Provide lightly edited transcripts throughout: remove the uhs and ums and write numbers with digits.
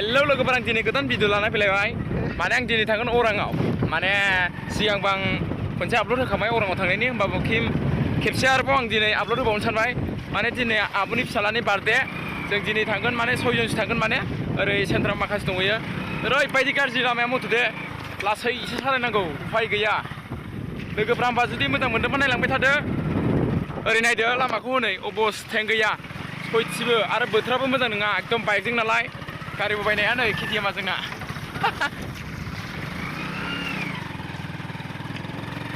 Hello लोगोफोर आं दिनै गोदान भिडिअ लाना फैलायबाय माने आं दिनै थांगोन अराङाव माने सिगांबो आं खनसे आपल'ड होखाबाय अराङाव थांनायनि होमबाबो खेबसे आरोबाव आं दिनै आपल'ड होबावनो सानबाय माने दिनै आब'नि फिसालानि बार्थडे जों दिनै थांगोन माने 6 जनसो थांगोन माने ओरै सेन्टाराव माखासे दंहैयो ओरैबायदि गाज्रि लामाया मथ'दे लासै एसे सालायनांगौ उफाय गैया लोगोफ्रा होमबा जुदि मोजां मोनदोंबा नायलांबाय थादो ओरै नायदो लामाखौ हनै अबस्थायानो गैया सयथिबो आरो बोथोराबो मोजां नङा एकदम बाइकजों नालाय गारिबो बायनाया नै KTM जोंना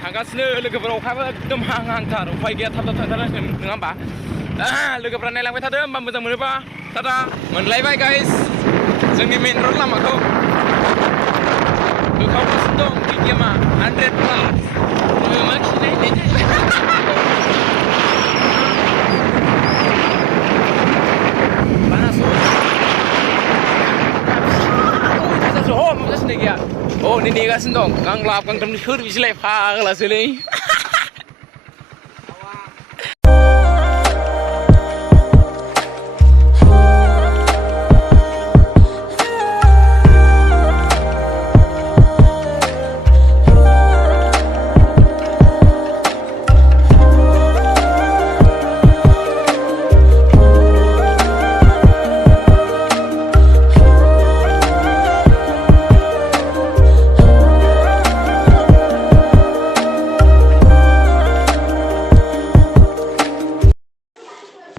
थांगासिनो लोगोफोर अखाबो एकदम हांहांथार उफाय गैया थाब थांथारनांसिगोन नङा होमबा लोगोफ्रा नायलांबाय थादो होमबा मोजां मोनोबा टाटा मोनलायबाय गाइस जोंनि मेन रड लामाखौ होखावगासिनो दं KTM 100 प्लास मा खिनाय Oh, ini negasin dong, kang lap, kang temen sur, bisa lepas lah sini.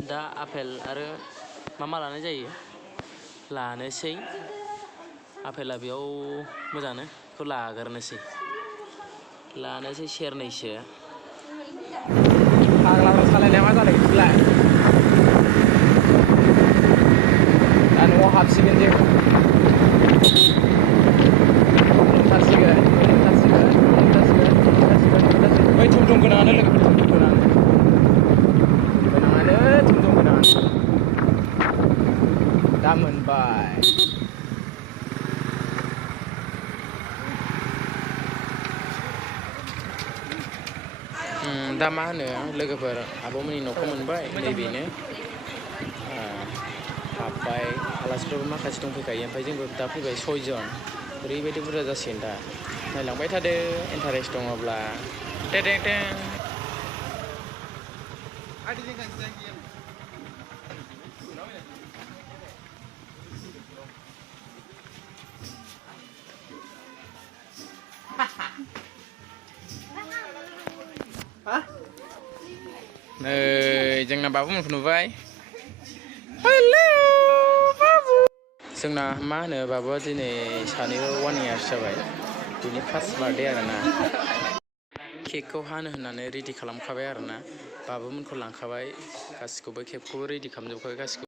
दा आपेल आरो मा लानाय जायो लानोसै आपेला बेयाव मोजाङानो बेखौ लाग्रोनोसै सेरनैसो फाग्लाफोर सालायनाया मा जालाय बिदिलाय दा न'आव हाबसिगोन जों मोनथारसिगोन बै थुम गोनाङानो लोगोफोर थुम गोनाङानो दा मोनबाय दा मा होनो लोगोफोर आब'मोननि न'खौ मोनबाय नैबेनो हाबबाय आलासिफोरबो माखासे दंफैखायो ओमफ्राय जोंबो दा फैबाय 6 जन ओरैबायदि बुरजा जासिगोन दा नायलांबाय थादो इन्टारेस्ट दङब्ला नै जोंना बाबुमोनखौ नुबाय हेलौ बाबु जोंना मा होनो बाबुआ दिनै सानैबो 1 इयार्स जाबाय बिनि फार्स्ट बार्थडे आरोना केकखौ हानो होननानै रेडि खालामखाबाय आरोना बाबुमोनखौ लांखाबाय गासिखौबो केकखौबो रेडि खालामजोबखाबाय गासिखौबो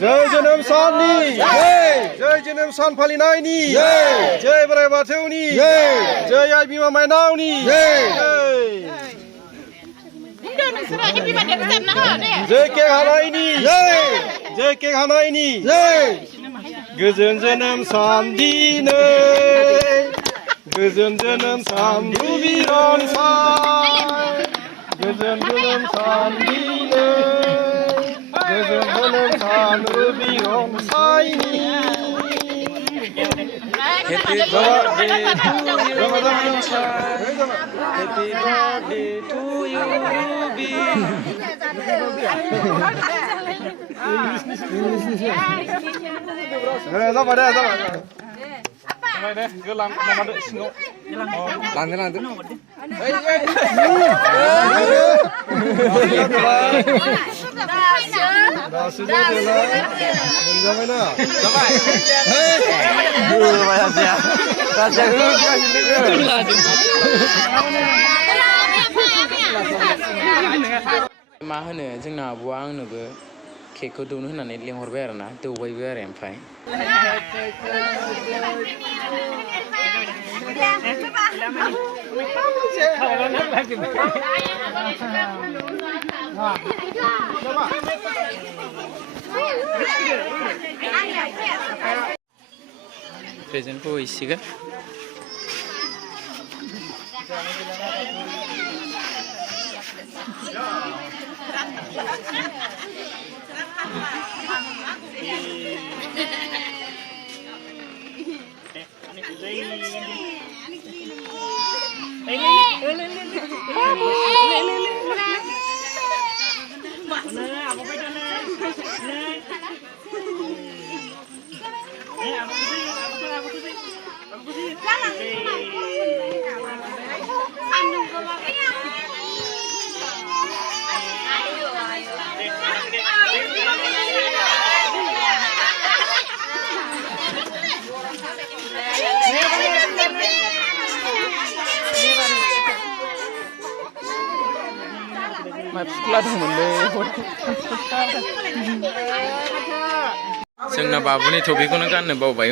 जय जोनोम साननि जय जोनोम सान फालिनायनि जय बोराइ बाथौनि जय आइ बिमा माइनावनि जय केक हानायनि गोजोन जोनोम सान दिनै गोजोन जोनोम सान रुबिरन सान गोजोन जोनोम सान दिनै गोजोन जोनोम सान रुबिरन साइनि Happy birthday to you, Happy birthday to you, Ruby. मा होनो जोंना आब'आ आंनोबो केकखौ दौनो होननानै लेंहरबाय आरोना दौबायबो आरो ओमफ्राय प्रेजेन्टखौ हैसिगोनมาพลาดหมดเลยजोंना बाबुनि टपिकखौनो गाननो बावबाय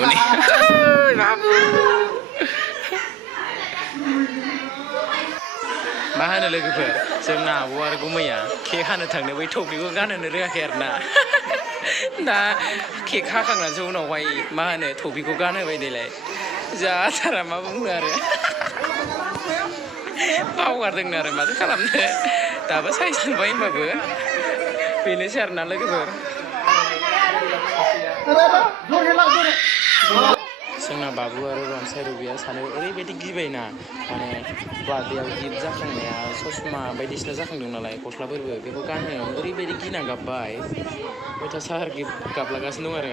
हनै बाबु मा होनो लोगोफोर जोंना आब' आरो गुमैया केक हानो थांनो बै टपिकखौ गानहोनो रोङाखै आरो ना दा केक हाखांनानैसो उनावहाय मा होनो टपिकखौ गानहोबाय देलाय जाथारा मा बुंनो आरो बावगारदोंनो आरो माथो खालामनो दाबो सायसांबाय होनबाबो बेनोसै आरो ना लोगोफोर जोंना बाबु आरो रनसाय रबिया सानो ओरैबायदि गिबायना माने बार्थडेआव गिफ्ट जाखांनाया ससमा बायदिसिना जाखांदों नालाय गस्लाफोरबो बेखौ गानहोनायाव ओरैबायदि गिना गाबबाय अयथासार गाबलागासिनो दं आरो